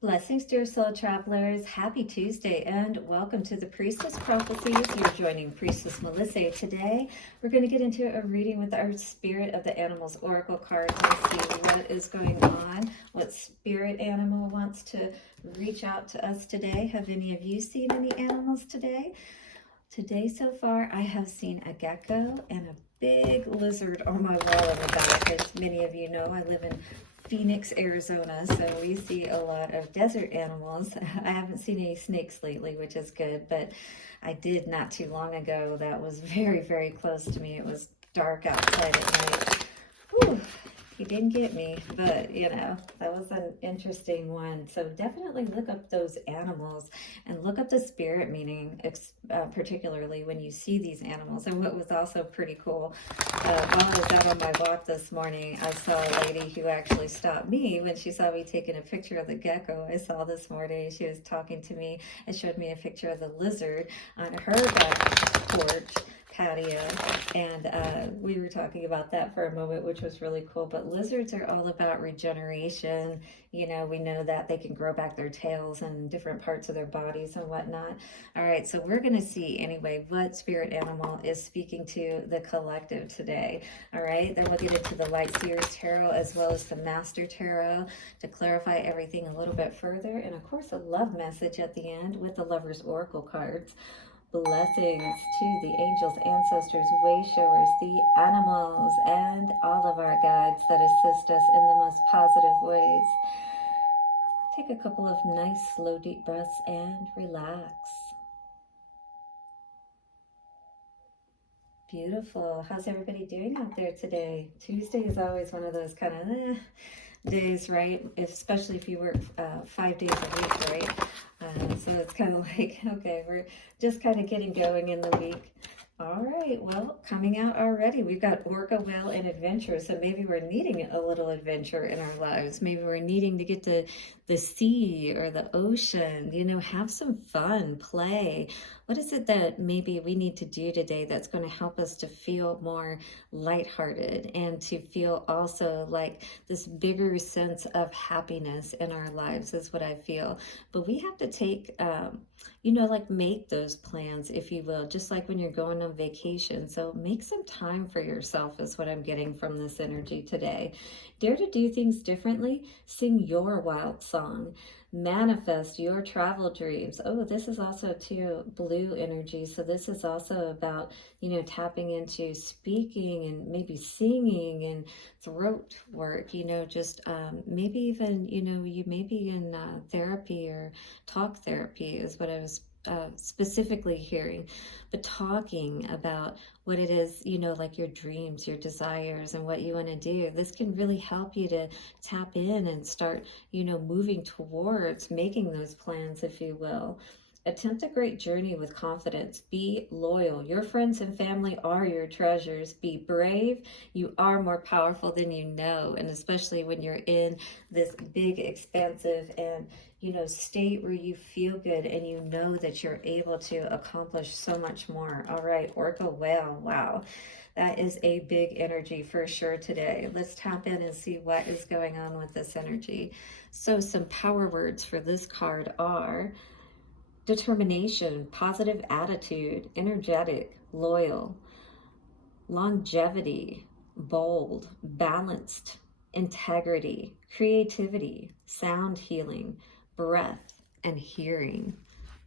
Blessings, dear soul travelers. Happy Tuesday and welcome to the Priestess Prophecies. You're joining Priestess Melissae today. We're going to get into a reading with our Spirit of the Animals Oracle cards and see what is going on, what spirit animal wants to reach out to us today. Have any of you seen any animals today? Today so far, I have seen a gecko and a big lizard on my wall in the back. As many of you know, I live in Phoenix, Arizona, so we see a lot of desert animals. I haven't seen any snakes lately, which is good, but I did not too long ago. That was very, very close to me. It was dark outside at night. Whew. He didn't get me, but you know, that was an interesting one. So definitely look up those animals and look up the spirit meaning, particularly when you see these animals. And what was also pretty cool, while I was out on my walk this morning, I saw a lady who actually stopped me when she saw me taking a picture of the gecko I saw this morning. She was talking to me and showed me a picture of the lizard on her back porch patio, and we were talking about that for a moment, which was really cool. But lizards are all about regeneration. You know, we know that they can grow back their tails and different parts of their bodies and whatnot. All right, so we're going to see anyway what spirit animal is speaking to the collective today. All right, then we'll get into the Light Seers Tarot as well as the Master Tarot to clarify everything a little bit further, and of course a love message at the end with the Lover's Oracle cards. Blessings to the angels, ancestors, way showers, the animals, and all of our guides that assist us in the most positive ways. Take a couple of nice, slow, deep breaths and relax. Beautiful. How's everybody doing out there today? Tuesday is always one of those kind of days, right? Especially if you work 5 days a week, right? So it's kind of like, okay, we're just kind of getting going in the week. All right, well, coming out already, we've got Orca, Whale, and Adventure. So maybe we're needing a little adventure in our lives. Maybe we're needing to get to the sea or the ocean, you know, have some fun, play. What is it that maybe we need to do today that's going to help us to feel more lighthearted and to feel also like this bigger sense of happiness in our lives is what I feel. But we have to take, you know, like make those plans, if you will, just like when you're going on vacation. So make some time for yourself is what I'm getting from this energy today. Dare to do things differently. Sing your wild song. Manifest your travel dreams. Oh, this is also too blue energy. So this is also about, you know, tapping into speaking and maybe singing and throat work, you know, just maybe even, you know, you may be in therapy or talk therapy is what I was specifically hearing, but talking about what it is, you know, like your dreams, your desires, and what you want to do. This can really help you to tap in and start, you know, moving towards making those plans, if you will. Attempt a great journey with confidence. Be loyal. Your friends and family are your treasures. Be brave. You are more powerful than you know. And especially when you're in this big, expansive, and you know, state where you feel good and you know that you're able to accomplish so much more. All right, Orca, Whale, wow. That is a big energy for sure today. Let's tap in and see what is going on with this energy. So some power words for this card are determination, positive attitude, energetic, loyal, longevity, bold, balanced, integrity, creativity, sound healing, breath, and hearing.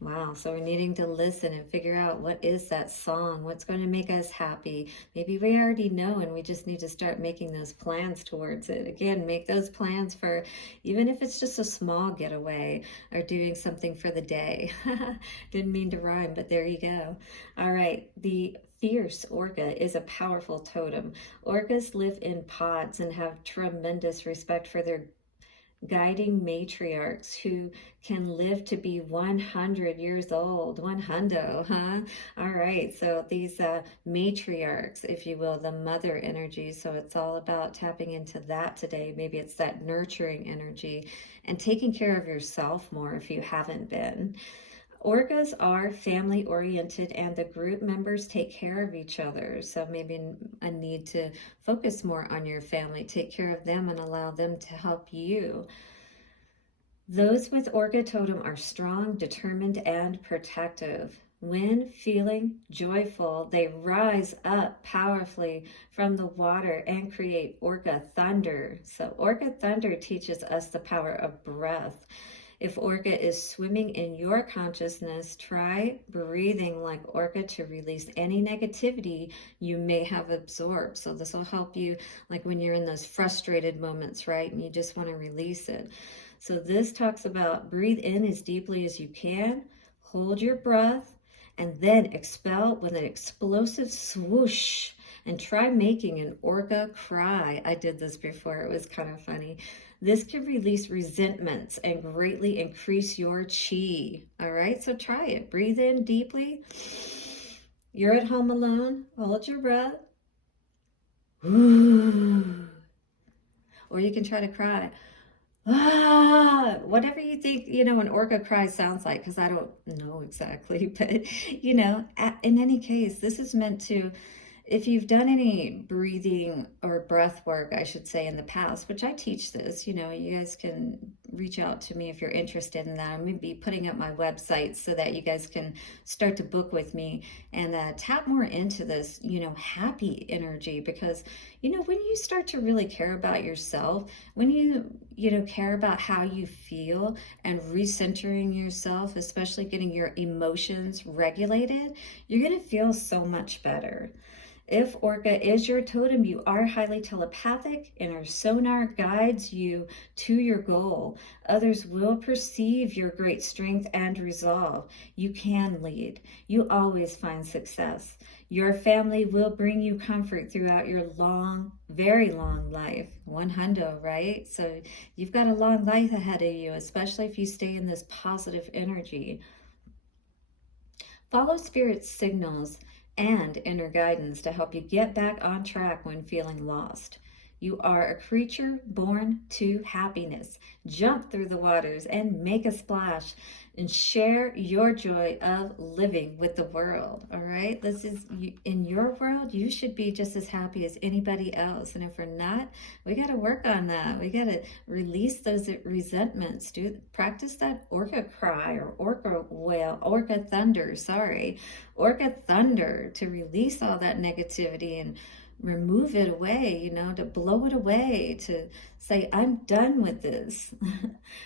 Wow, so we're needing to listen and figure out what is that song, what's going to make us happy. Maybe we already know and we just need to start making those plans towards it. Again, make those plans for, even if it's just a small getaway or doing something for the day. Didn't mean to rhyme, but there you go. All right, the fierce orca is a powerful totem. Orcas live in pods and have tremendous respect for their guiding matriarchs who can live to be 100 years old. 100, huh? All right, so these matriarchs, if you will, the mother energy. So it's all about tapping into that today. Maybe it's that nurturing energy and taking care of yourself more if you haven't been. Orcas are family oriented and the group members take care of each other. So maybe a need to focus more on your family, take care of them and allow them to help you. Those with Orca totem are strong, determined, and protective. When feeling joyful, they rise up powerfully from the water and create Orca thunder. So Orca thunder teaches us the power of breath. If Orca is swimming in your consciousness, try breathing like Orca to release any negativity you may have absorbed. So this will help you, like when you're in those frustrated moments, right? And you just want to release it. So this talks about breathe in as deeply as you can, hold your breath, and then expel with an explosive swoosh, and try making an Orca cry. I did this before. It was kind of funny. This can release resentments and greatly increase your chi. All right, so try it. Breathe in deeply. You're at home alone. Hold your breath. Or you can try to cry. Whatever you think, an Orca cry sounds like, because I don't know exactly, but, in any case, this is meant to, if you've done any breathing or breath work, I should say, in the past, which I teach this, you guys can reach out to me if you're interested in that. I'm going to be putting up my website so that you guys can start to book with me and tap more into this, happy energy, because, when you start to really care about yourself, when you care about how you feel and recentering yourself, especially getting your emotions regulated, you're going to feel so much better. If Orca is your totem, you are highly telepathic and our sonar guides you to your goal. Others will perceive your great strength and resolve. You can lead. You always find success. Your family will bring you comfort throughout your long, very long life. 100, right? So you've got a long life ahead of you, especially if you stay in this positive energy. Follow Spirit's signals and inner guidance to help you get back on track when feeling lost. You are a creature born to happiness. Jump through the waters and make a splash and share your joy of living with the world. All right, this is in your world. You should be just as happy as anybody else, and if we're not, we got to work on that. We got to release those resentments. Practice that Orca cry or Orca wail, Orca thunder. Orca thunder, to release all that negativity and remove it away, to blow it away, to say, I'm done with this.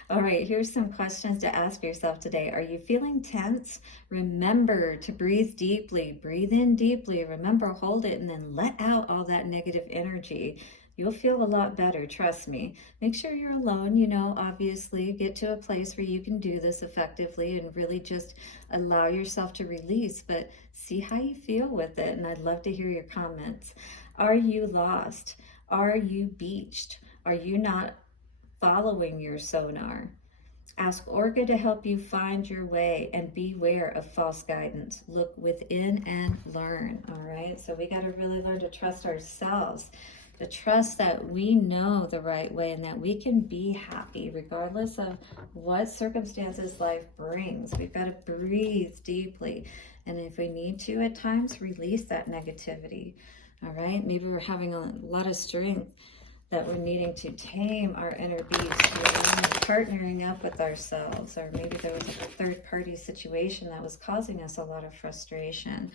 All right, here's some questions to ask yourself today. Are you feeling tense? Remember to breathe deeply. Breathe in deeply. Remember, hold it, and then let out all that negative energy. You'll feel a lot better, trust me. Make sure you're alone, obviously. Get to a place where you can do this effectively and really just allow yourself to release, but see how you feel with it, and I'd love to hear your comments. Are you lost? Are you beached? Are you not following your sonar? Ask Orca to help you find your way and beware of false guidance. Look within and learn, all right? So we got to really learn to trust ourselves, to trust that we know the right way and that we can be happy regardless of what circumstances life brings. We've got to breathe deeply. And if we need to at times, release that negativity. All right, maybe we're having a lot of strength that we're needing to tame our inner beast, partnering up with ourselves, or maybe there was a third-party situation that was causing us a lot of frustration,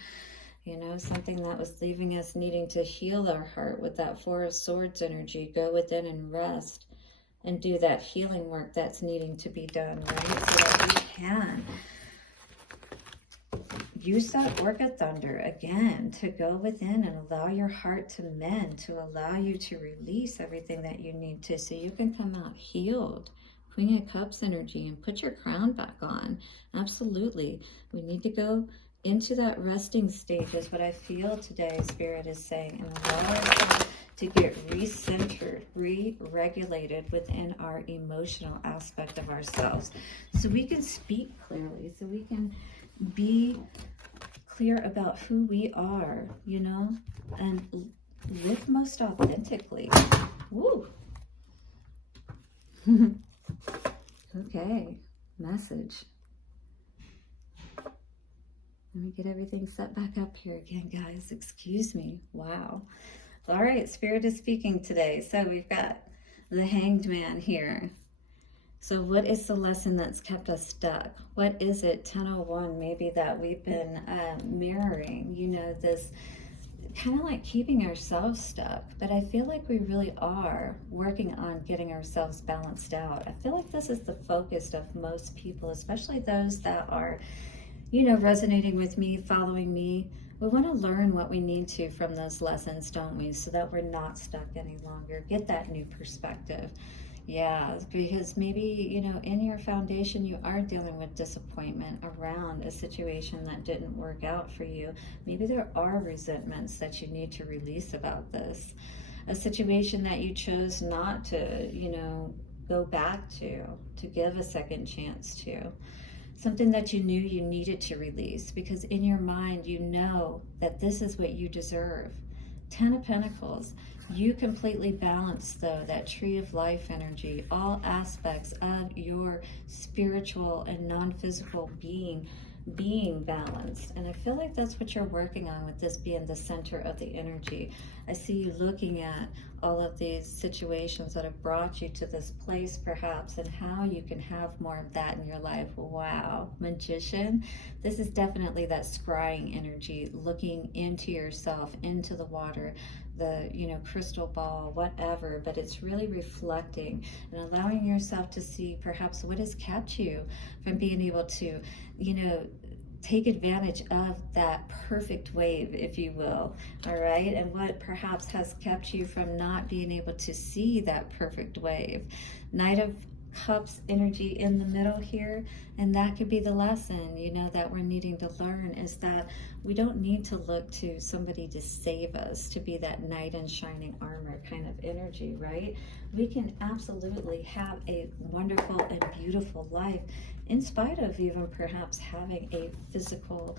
something that was leaving us needing to heal our heart with that Four of Swords energy. Go within and rest and do that healing work that's needing to be done, right? So that we can use that Orca thunder again to go within and allow your heart to mend, to allow you to release everything that you need to, so you can come out healed. Queen of Cups energy, and put your crown back on. Absolutely. We need to go into that resting stage is what I feel today, Spirit is saying, and allow ourselves to get re-centered, re-regulated within our emotional aspect of ourselves, so we can speak clearly, so we can be clear about who we are, and live most authentically. Woo! Okay, message. Let me get everything set back up here again, guys. Excuse me. Wow. All right, Spirit is speaking today. So we've got the Hanged Man here. So what is the lesson that's kept us stuck? What is it, 1001, maybe that we've been mirroring, you know, this kind of like keeping ourselves stuck. But I feel like we really are working on getting ourselves balanced out. I feel like this is the focus of most people, especially those that are, you know, resonating with me, following me. We want to learn what we need to from those lessons, don't we? So that we're not stuck any longer. Get that new perspective. Yeah, because maybe, you know, in your foundation, you are dealing with disappointment around a situation that didn't work out for you. Maybe there are resentments that you need to release about this. A situation that you chose not to, you know, go back to give a second chance to. Something that you knew you needed to release because in your mind, you know that this is what you deserve. 10 of Pentacles. You completely balance, though, that tree of life energy, all aspects of your spiritual and non-physical being balanced. And I feel like that's what you're working on with this being the center of the energy. I see you looking at all of these situations that have brought you to this place, perhaps, and how you can have more of that in your life. Wow. Magician. This is definitely that scrying energy, looking into yourself, into the water, the, you know, crystal ball, whatever, but it's really reflecting and allowing yourself to see perhaps what has kept you from being able to, you know, take advantage of that perfect wave, if you will, all right? And what perhaps has kept you from not being able to see that perfect wave. Knight of Cups energy in the middle here, and that could be the lesson, you know, that we're needing to learn, is that we don't need to look to somebody to save us, to be that knight in shining armor kind of energy, right? We can absolutely have a wonderful and beautiful life in spite of even perhaps having a physical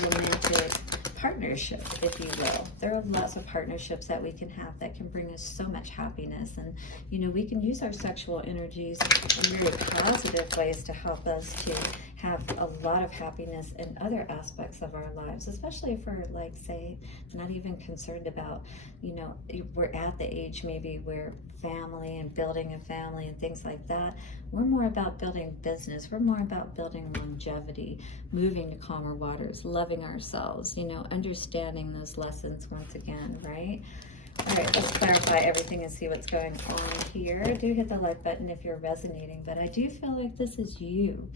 romantic partnership, if you will. There are lots of partnerships that we can have that can bring us so much happiness, and you know, we can use our sexual energies in very positive ways to help us to have a lot of happiness in other aspects of our lives, especially if we're, like, say, not even concerned about, you know, we're at the age maybe where family and building a family and things like that. We're more about building business. We're more about building longevity, moving to calmer waters, loving ourselves, you know, understanding those lessons once again, right? All right, let's clarify everything and see what's going on here. Do hit the like button if you're resonating, but I do feel like this is you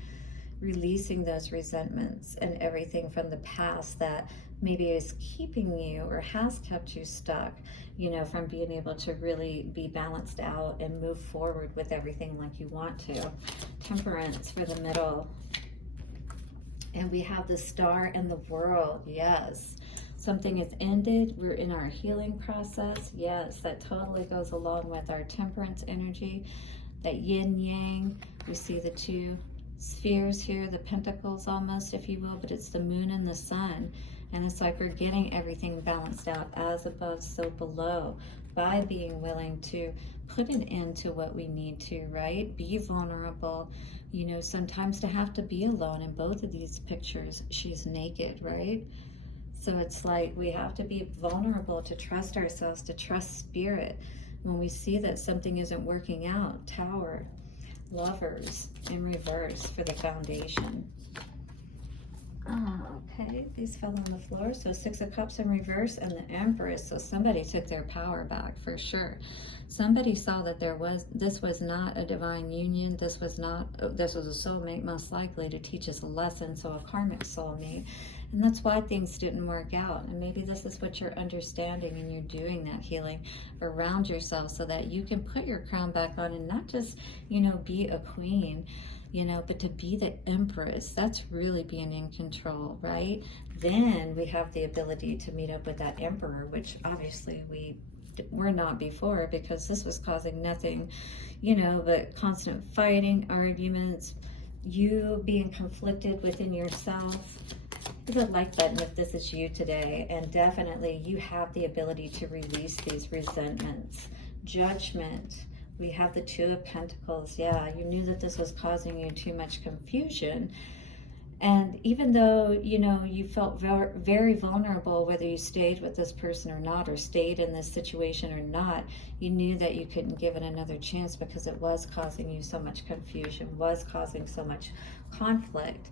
releasing those resentments and everything from the past that maybe is keeping you or has kept you stuck, you know, from being able to really be balanced out and move forward with everything like you want to. Temperance for the middle. And we have the Star and the World. Yes. Something has ended. We're in our healing process. Yes, that totally goes along with our temperance energy. That yin yang. We see the two spheres here, the pentacles almost, if you will, but it's the moon and the sun. And it's like we're getting everything balanced out, as above, so below, by being willing to put an end to what we need to, right? Be vulnerable. You know, sometimes to have to be alone. In both of these pictures, she's naked, right? So it's like we have to be vulnerable to trust ourselves, to trust spirit. When we see that something isn't working out, Tower. Lovers in reverse for the foundation. Okay, these fell on the floor. So 6 of Cups in reverse and the Empress. So somebody took their power back for sure. Somebody saw that this was not a divine union. This was a soulmate, most likely to teach us a lesson. So a karmic soulmate. And that's why things didn't work out. And maybe this is what you're understanding, and you're doing that healing around yourself so that you can put your crown back on and not just, you know, be a queen, you know, but to be the Empress. That's really being in control, right? Then we have the ability to meet up with that Emperor, which obviously we were not before, because this was causing nothing, you know, but constant fighting, arguments, you being conflicted within yourself. Hit the like button if this is you today, and definitely you have the ability to release these resentments. Judgment. We have the 2 of Pentacles. Yeah, you knew that this was causing you too much confusion, And even though, you know, you felt very, very vulnerable, whether you stayed with this person or not, or stayed in this situation or not, you knew that you couldn't give it another chance because it was causing you so much confusion, was causing so much conflict.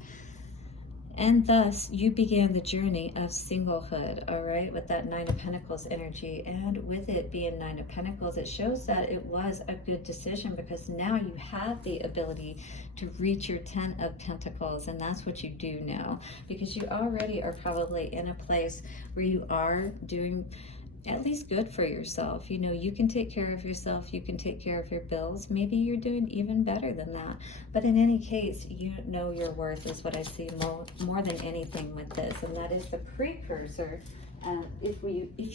And thus, you began the journey of singlehood, all right, with that Nine of Pentacles energy. And with it being Nine of Pentacles, it shows that it was a good decision because now you have the ability to reach your 10 of Pentacles. And that's what you do now, because you already are probably in a place where you are doing at least good for yourself. You know, you can take care of yourself, you can take care of your bills. Maybe you're doing even better than that. But in any case, you know your worth is what I see more than anything with this. And that is the precursor, if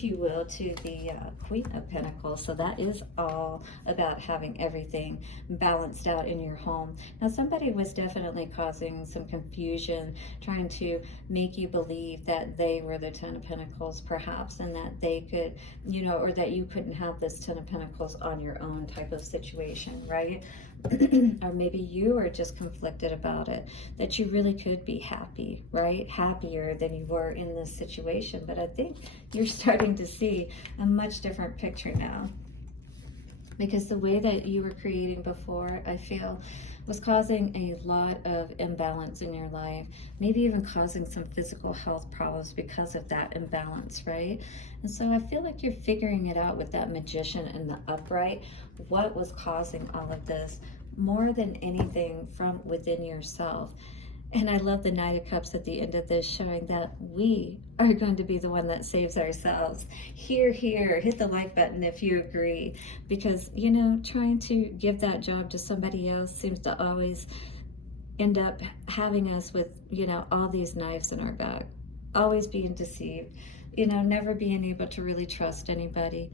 you will, to the Queen of Pentacles. So that is all about having everything balanced out in your home. Now, somebody was definitely causing some confusion, trying to make you believe that they were the 10 of Pentacles, perhaps, and that they could, you know, or that you couldn't have this 10 of Pentacles on your own type of situation, right? Or maybe you are just conflicted about it, that you really could be happy, right? Happier than you were in this situation. But I think you're starting to see a much different picture now, because the way that you were creating before, I feel, was causing a lot of imbalance in your life, maybe even causing some physical health problems because of that imbalance, right? And so I feel like you're figuring it out with that Magician and the upright, what was causing all of this more than anything from within yourself. And I love the Knight of Cups at the end of this, showing that we are going to be the one that saves ourselves. Here, hit the like button if you agree. Because, you know, trying to give that job to somebody else seems to always end up having us with, you know, all these knives in our back. Always being deceived. You know, never being able to really trust anybody.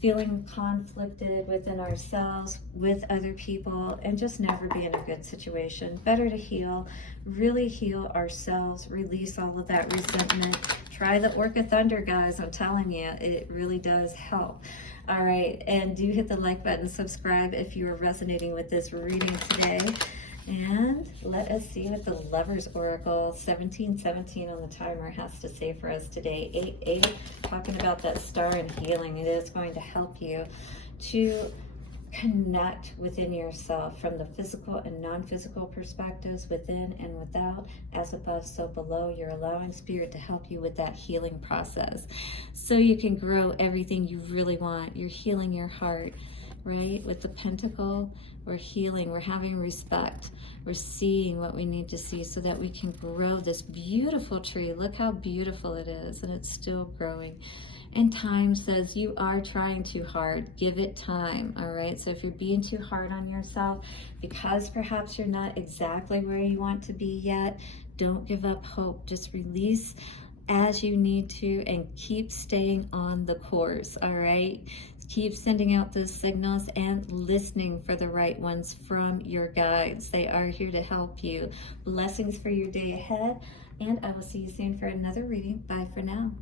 Feeling conflicted within ourselves, with other people, and just never be in a good situation. Better to heal, really heal ourselves, release all of that resentment. Try the Orca Thunder, guys. I'm telling you, it really does help. All right, and do hit the like button, subscribe if you are resonating with this reading today. And let us see what the Lover's Oracle 1717 on the timer has to say for us today. 8-8, talking about that star and healing. It is going to help you to connect within yourself from the physical and non-physical perspectives, within and without, as above, so below. You're allowing Spirit to help you with that healing process so you can grow everything you really want. You're healing your heart, right? With the Pentacle, we're healing, we're having respect, we're seeing what we need to see so that we can grow this beautiful tree. Look how beautiful it is, and it's still growing. And time says you are trying too hard. Give it time, all right? So if you're being too hard on yourself because perhaps you're not exactly where you want to be yet, don't give up hope. Just release as you need to and keep staying on the course, all right? Keep sending out those signals and listening for the right ones from your guides. They are here to help you. Blessings for your day ahead, and I will see you soon for another reading. Bye for now.